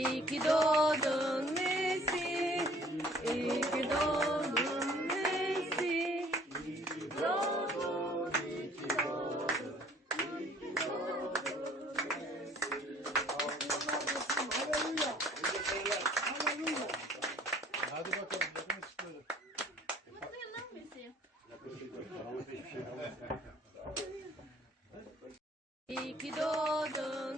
İyi ki doğdun Messi. İyi ki doğdun Messi. Doğdun, iyi ki doğdun. İyi ki doğdun Messi. Haleluya. Haleluya. Hadi bakalım bakın istiyorum. Mutlu yıllar Messi. İyi ki doğdun